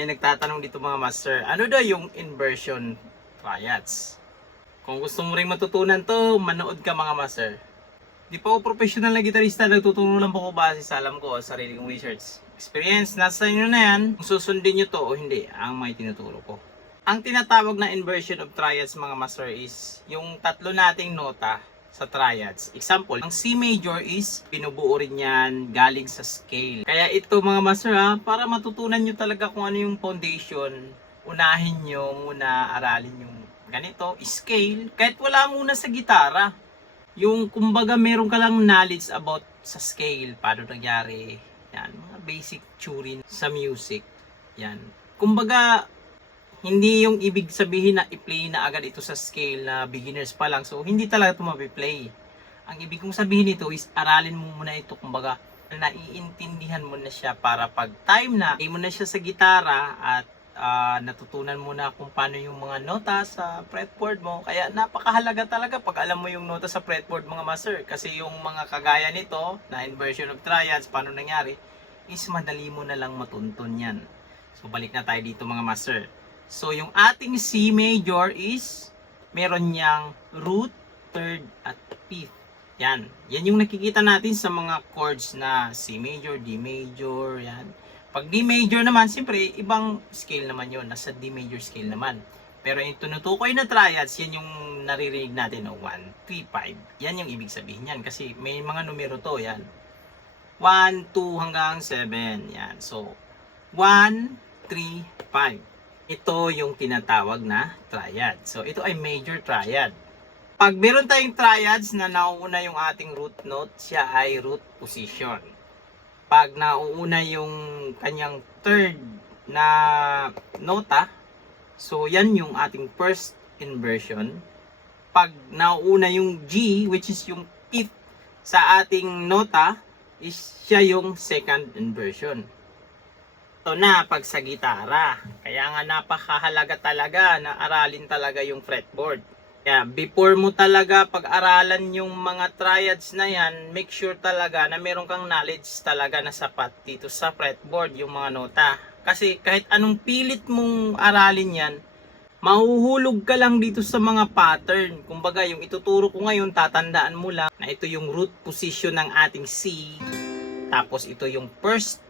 May nagtatanong dito mga master, ano daw yung inversion triads? Kung gusto mo rin matutunan to, manood ka mga master. Di pa ako professional na gitarista, nagtuturo lang po ko base sa alam ko, sarili kong research. Experience, nasa inyo na yan, kung susundin nyo to o hindi, ang may tinuturo ko. Ang tinatawag na inversion of triads mga master is yung tatlo nating nota sa triads. Example, ang C major is binubuo rin yan galing sa scale. Kaya ito mga master para matutunan nyo talaga kung ano yung foundation, unahin nyo muna aralin yung ganito, scale. Kahit wala muna sa gitara. Yung kumbaga meron ka lang knowledge about sa scale, paano nangyari. Yan, mga basic theory sa music. Yan. Kumbaga, hindi yung ibig sabihin na i-play na agad ito sa scale na beginners pa lang. So, hindi talaga ito mapiplay. Ang ibig kong sabihin nito is aralin mo muna ito. Kumbaga, naiintindihan mo na siya para pag time na, mo na siya sa gitara at natutunan mo na kung paano yung mga nota sa fretboard mo. Kaya napakahalaga talaga pag alam mo yung nota sa fretboard mga master. Kasi yung mga kagaya nito, na inversion of triads, paano nangyari, is madali mo na lang matuntun yan. So, balik na tayo dito mga master. So, yung ating C major is meron niyang root, third, at fifth. Yan. Yan yung nakikita natin sa mga chords na C major, D major, yan. Pag D major naman, siyempre, ibang scale naman yon. Nasa D major scale naman. Pero yung tinutukoy na triads, yan yung naririnig natin, 1, 3, 5. Yan yung ibig sabihin yan. Kasi may mga numero to, yan. 1, 2, hanggang 7. Yan. So, 1, 3, 5. Ito yung tinatawag na triad. So, ito ay major triad. Pag meron tayong triads na nauuna yung ating root note, siya ay root position. Pag nauuna yung kanyang third na nota, so yan yung ating first inversion. Pag nauuna yung G, which is yung fifth sa ating nota, is siya yung second inversion. Ito na pag sa gitara. Kaya nga napakahalaga talaga na aralin talaga yung fretboard. Kaya before mo talaga pag-aralan yung mga triads na yan, make sure talaga na meron kang knowledge talaga na sapat dito sa fretboard yung mga nota. Kasi kahit anong pilit mong aralin yan, mahuhulog ka lang dito sa mga pattern. Kumbaga yung ituturo ko ngayon, tatandaan mo lang na ito yung root position ng ating C. Tapos ito yung first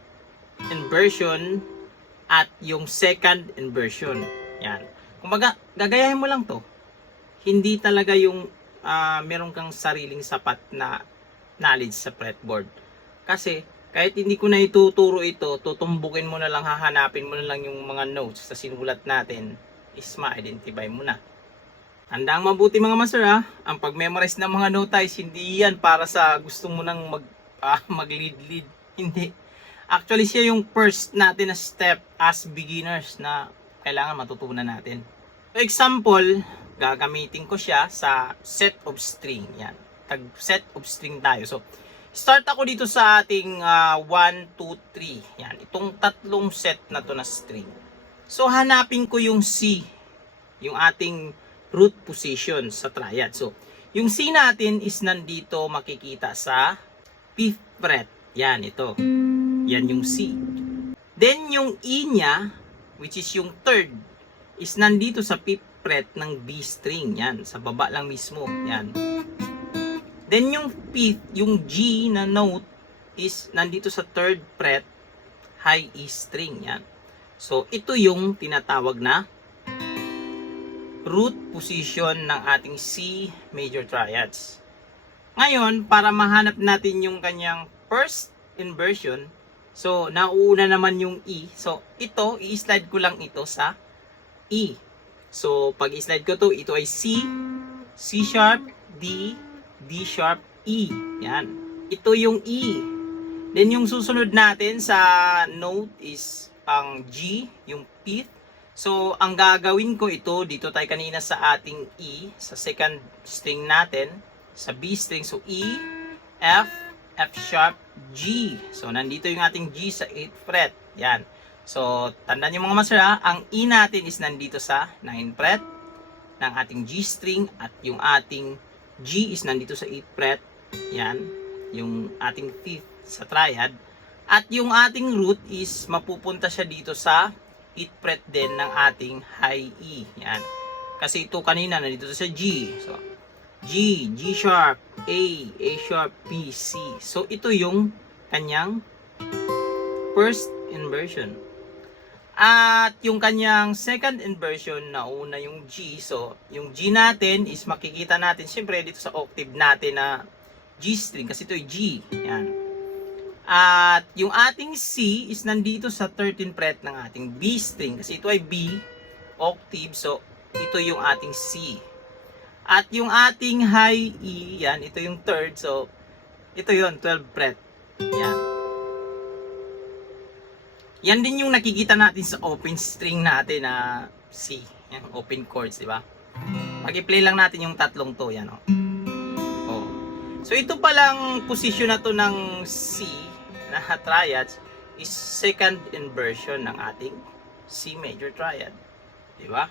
inversion at yung second inversion. Yan. Kumbaga, gagayahin mo lang to. Hindi talaga yung meron kang sariling sapat na knowledge sa fretboard. Kasi, kahit hindi ko na ituturo ito, tutumbukin mo na lang, hahanapin mo na lang yung mga notes sa sinulat natin, is ma-identify mo na. Tandang mabuti mga master ang pag-memorize ng mga nota is hindi yan para sa gusto mo nang mag-lead-lead. Hindi. Actually, siya yung first natin na step as beginners na kailangan matutunan natin. For example, gagamitin ko siya sa set of string. Yan. Tag-set of string tayo. So, start ako dito sa ating 1, 2, 3. Yan. Itong tatlong set na to na string. So, hanapin ko yung C. Yung ating root position sa triad. So, yung C natin is nandito makikita sa 5th fret. Yan, ito. Yan yung C. Then yung E niya, which is yung third, is nandito sa 5th fret ng B string. Yan, sa baba lang mismo. Yan. Then yung 5th, yung G na note, is nandito sa 3rd fret, high E string. Yan. So, ito yung tinatawag na root position ng ating C major triads. Ngayon, para mahanap natin yung kanyang first inversion, so, nauuna naman yung E. So, ito, i-slide ko lang ito sa E. So, pag i-slide ko to, ito ay C, C sharp, D, D sharp, E. Yan. Ito yung E. Then, yung susunod natin sa note is ang G, yung fifth. So, ang gagawin ko ito, dito tayo kanina sa ating E, sa second string natin, sa B string. So, E, F, F sharp, G. So, nandito yung ating G sa 8th fret. Yan. So, tandaan nyo mga master ang E natin is nandito sa 9th fret ng ating G string at yung ating G is nandito sa 8th fret. Yan. Yung ating 5th sa triad. At yung ating root is mapupunta siya dito sa 8th fret din ng ating high E. Yan. Kasi ito kanina nandito sa G. So, G, G sharp, A sharp, B, C. So, ito yung kanyang first inversion. At yung kanyang second inversion na una yung G. So, yung G natin is makikita natin siyempre dito sa octave natin na G string kasi ito ay G. Yan. At yung ating C is nandito sa 13th fret ng ating B string kasi ito ay B octave. So, ito yung ating C. At yung ating high E, yan, ito yung third. So, ito yon 12th fret. Yan. Yan din yung nakikita natin sa open string natin na C. Yan, open chords, di ba? Mag-i-play lang natin yung tatlong to, yan, oh. Oh. So, ito palang position na to ng C na triads is second inversion ng ating C major triad. Di ba?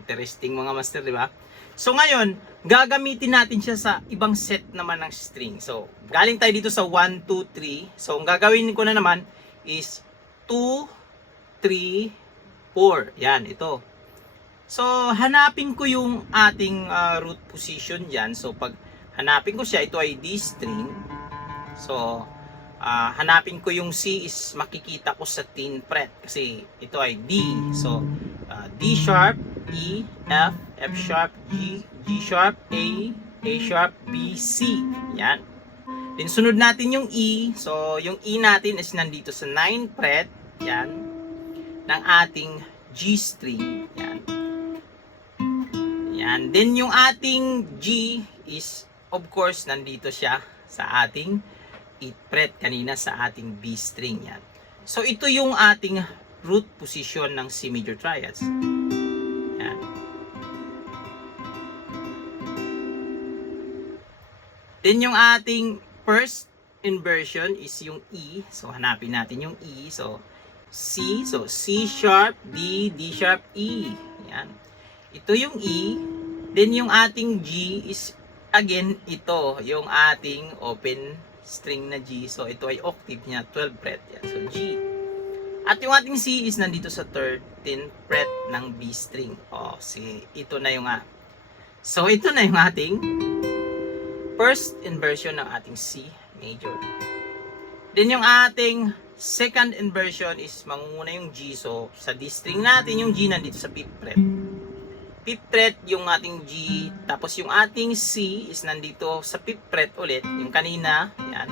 Interesting mga master, di ba? So ngayon, gagamitin natin siya sa ibang set naman ng string. So, galing tayo dito sa 1, 2, 3. So, ang gagawin ko na naman is 2, 3, 4. Yan, ito. So, hanapin ko yung ating root position dyan. So, pag hanapin ko siya, ito ay D string. So, hanapin ko yung C is makikita ko sa 10th fret kasi ito ay D. So, D sharp, E, F, F sharp, G, G sharp, A sharp, B, C. Yan. Then sunod natin yung E. So, yung E natin is nandito sa 9th fret. Yan. Ng ating G string. Yan. Yan. Then yung ating G is of course nandito siya sa ating 8th fret kanina sa ating B string. Yan. So, ito yung ating root position ng C major triads. Yan. Then yung ating first inversion is yung E. So, hanapin natin yung E. So, C. So, C sharp, D, D sharp, E. Yan. Ito yung E. Then yung ating G is again ito. Yung ating open string na G. So, ito ay octave niya. 12th fret. Yan. So, G. At yung ating C is nandito sa 13th fret ng B string. O, ito na yung So, ito na yung ating first inversion ng ating C major. Then yung ating second inversion is mangunguna yung G. So, sa D string natin, yung G nandito sa 5th fret. 5th fret yung ating G. Tapos yung ating C is nandito sa 5th fret ulit. Yung kanina, yan.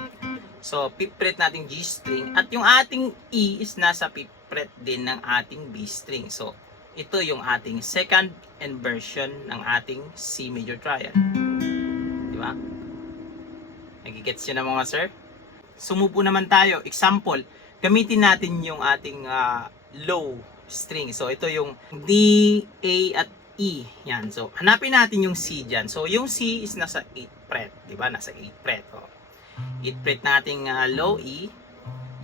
So, 5th fret nating G string. At yung ating E is nasa 5th fret din ng ating B string. So, ito yung ating second inversion ng ating C major triad. Di ba? Nagigets yun na mga sir? Sumupo naman tayo. Example, gamitin natin yung ating low string. So, ito yung D, A, at E. Yan. So, hanapin natin yung C dyan. So, yung C is nasa 8th fret. Di ba? Nasa 8th fret. Oh. 8th fret nating low E.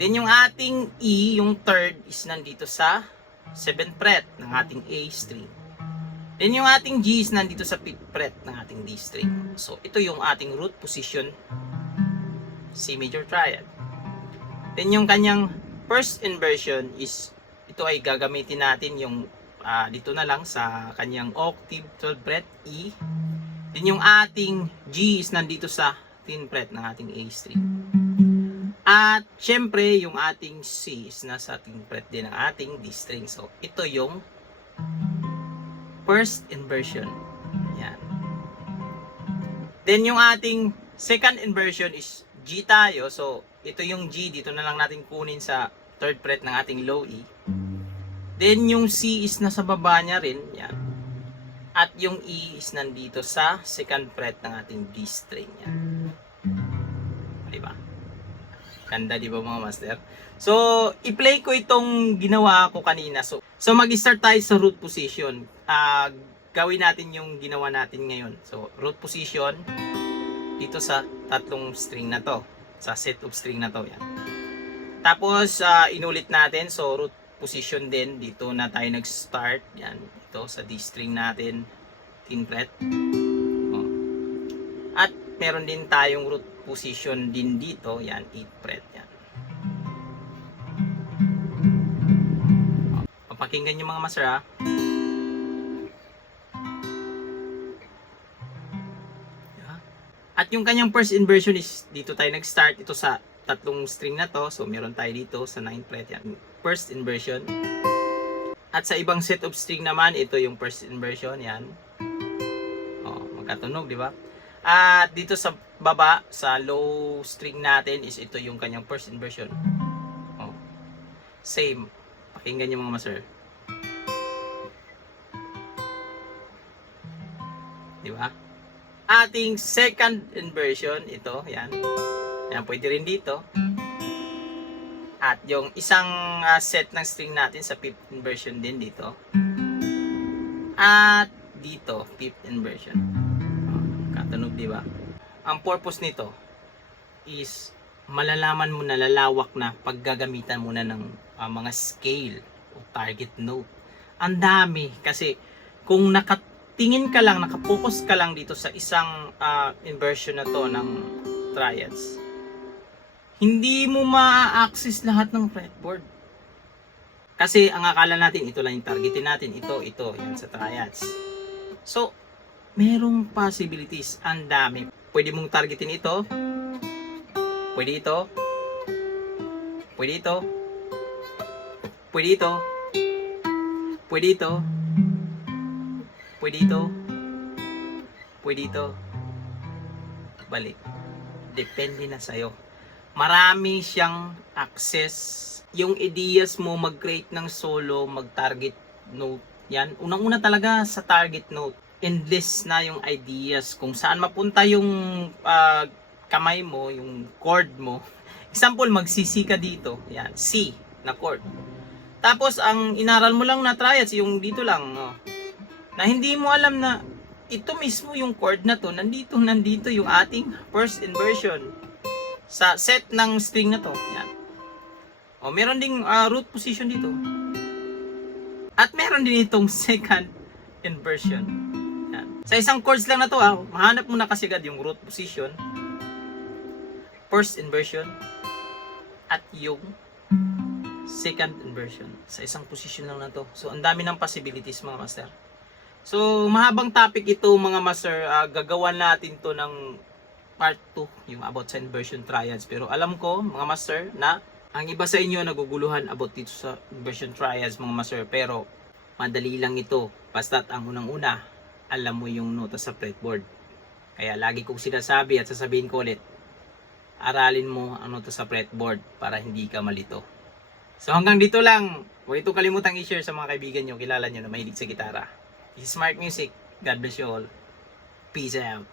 Then yung ating E, yung third is nandito sa 7th fret ng ating A string. Then yung ating G is nandito sa 5th fret ng ating D string. So ito yung ating root position C major triad. Then yung kanyang first inversion is ito ay gagamitin natin yung dito na lang sa kanyang octave 12th fret E. Then yung ating G is nandito sa 10th fret ng ating A string. At syempre yung ating C is nasa 10th fret din ng ating D string. So ito yung first inversion. Yan. Then yung ating second inversion is G tayo. So ito yung G, dito na lang natin kunin sa 3rd fret ng ating low E. Then yung C is nasa baba niya rin. Yan. At yung E is nandito sa 2nd fret ng ating D string. Yan. Diba? Ganda diba mga master? So, i-play ko itong ginawa ko kanina. So mag-start tayo sa root position. Gawin natin yung ginawa natin ngayon. So, root position dito sa tatlong string na to. Sa set of string na to. Yan. Tapos, inulit natin. So, root position din. Dito na tayo nag-start. Yan. Ito sa D string natin. 10th fret. Oh. At meron din tayong root position din dito. Yan. 8th fret. Yan. Pakinggan nyo mga master ha. At yung kanyang first inversion is dito tayo nag-start. Ito sa tatlong string na to. So meron tayo dito sa 9th fret yan. First inversion. At sa ibang set of string naman, ito yung first inversion. Yan. Oh, magkatunog, di ba? At dito sa baba, sa low string natin is ito yung kanyang first inversion. Oh. Same. Pakinggan nyo mga master. Di ba? Ating second inversion, ito, yan. Yan, pwede rin dito. At yung isang set ng string natin sa fifth inversion din dito. At dito, fifth inversion. Katunog, di ba? Ang purpose nito is malalaman mo na lalawak na paggagamitan mo na ng mga scale o target note. Ang dami kasi kung nakatingin ka lang, nakapokus ka lang dito sa isang inversion na to ng triads, hindi mo ma-access lahat ng fretboard. Kasi ang akala natin, ito lang yung targetin natin. Ito, yan sa triads. So, merong possibilities. Ang dami. Pwede mong targetin ito. Pwede ito. Pwede ito. Pwede ito. Pwede ito. Pwede ito. Pwede ito. Balik. Depende na sa'yo. Marami siyang access. Yung ideas mo mag-create ng solo, mag-target note. Yan. Unang-una talaga sa target note. Endless na yung ideas. Kung saan mapunta yung kamay mo, yung chord mo. Example, mag-C ka dito. Yan. C na chord. Tapos, ang inaral mo lang na triads, yung dito lang. No? Na hindi mo alam na ito mismo yung chord na to. Nandito yung ating first inversion. Sa set ng string na to. Yan. O, meron ding root position dito. At meron din itong second inversion. Yan. Sa isang chords lang na to, mahanap mo na kasi agad yung root position, first inversion, at yung second inversion. Sa isang position lang na to. So, ang dami ng possibilities mga master. So, mahabang topic ito mga master. Gagawan natin to ng part 2, yung about sa inversion triads. Pero alam ko, mga master, na ang iba sa inyo naguguluhan about dito sa inversion triads, mga master. Pero, madali lang ito. Basta't ang unang-una, alam mo yung nota sa fretboard. Kaya lagi kong sinasabi at sasabihin ko ulit, aralin mo ang nota sa fretboard para hindi ka malito. So hanggang dito lang. Huwag itong kalimutang i-share sa mga kaibigan nyo, kilala nyo na mahilig sa gitara. This is Smart Music. God bless you all. Peace out.